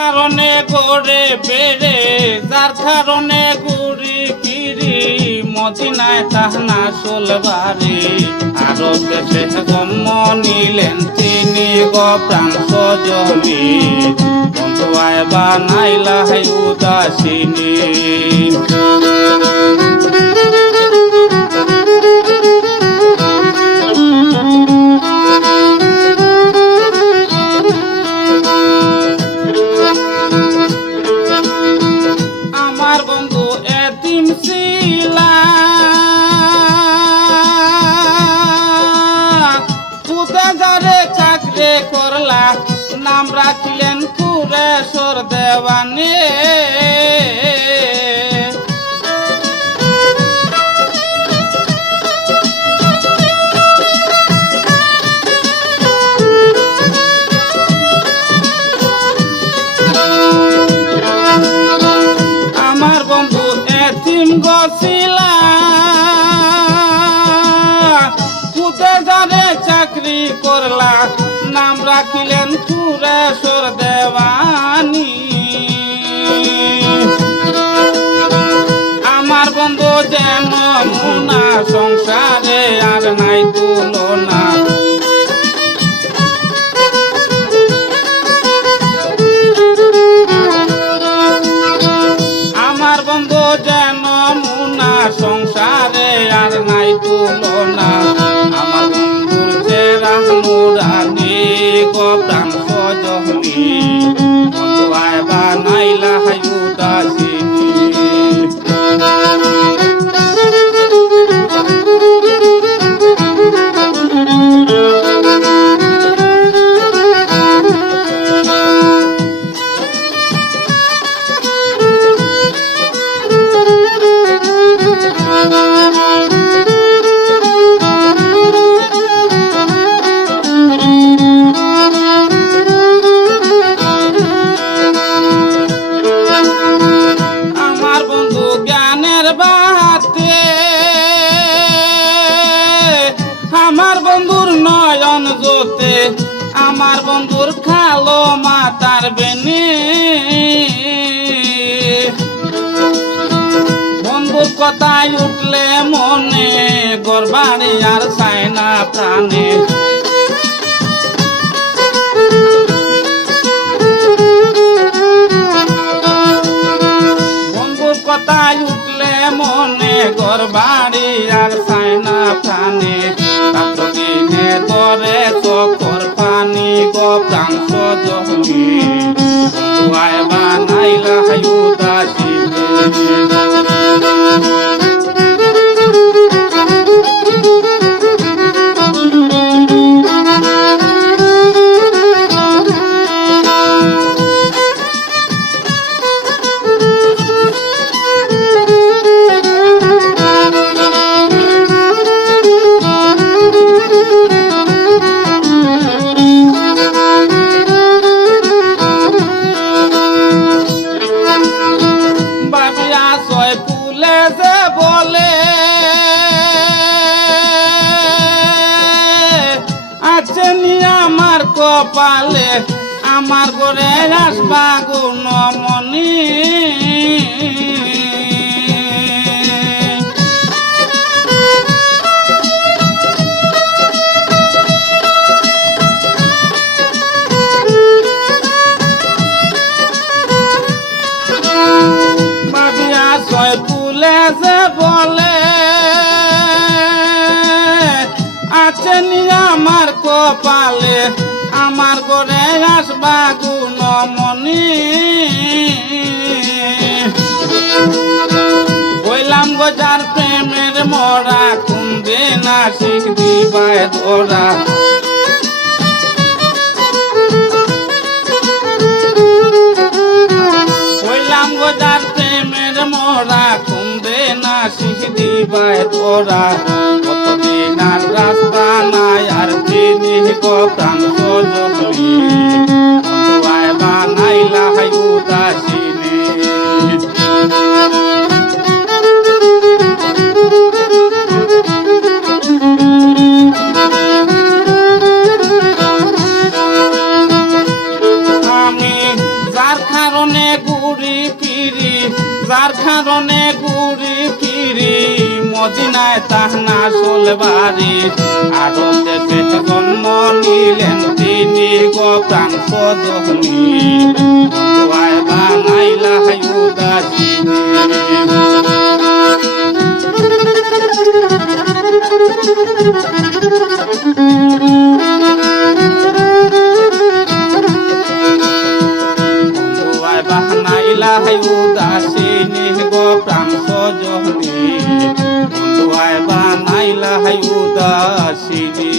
কারণে করে বেড়ে, যার কারণে গুড়ি গিরি, মদিনায় তাহনা সোলবারে আরও দেশে জন্ম নিলেন তিনি গপ্রাণ সজনী। বন্ধু আয় বানাইলা উদাসিনী। করলা নাম রাখিলেন কুরেশ্বর দেওয়ানে। এতিম গছিলা। কুতে যারে চাকরি করলা। নাম রাখিলেন সুরেশ্বর দেওয়ানি। আর বাতে। আমার বন্ধুর নয়ন জোতে, আমার বন্ধুর খালো মাতার বেনে। বন্ধুর কথায় উঠলে মনে গরবাড়ি আর সাইনা প্রাণে। আর সাইনা প্রাণে। দিনে ধরে চকর পানি গো প্রাণ আয় বানাইলা হাই যে বলে আছে নি আমার কপালে আমার করে আসবা গুণমণি কপালে আমার ঘরে আসবা গুণমণি। কইলাম গো, যার প্রেমের মরা কুন্দে না শিখ দিবায় ধরা। কইলাম গো, যার প্রেমের মরা কুন্দে না শিখ দিবায় ধরা। সজনী বন্ধু আয় বানাইলা হাই উদাসিনী আমি যার কারণে ঘুরি ফিরি যার কারণে ঘুরি ফিরি মদিনায় তাহনা সোলবারি আরও দেশে জন্ম নিলেন তিনি গোপ্রাণ সদনী বানাইলা হায়ুদা বন্ধুয়ায় সজনী বন্ধুয়ায় বানাইলা উদাসিনী।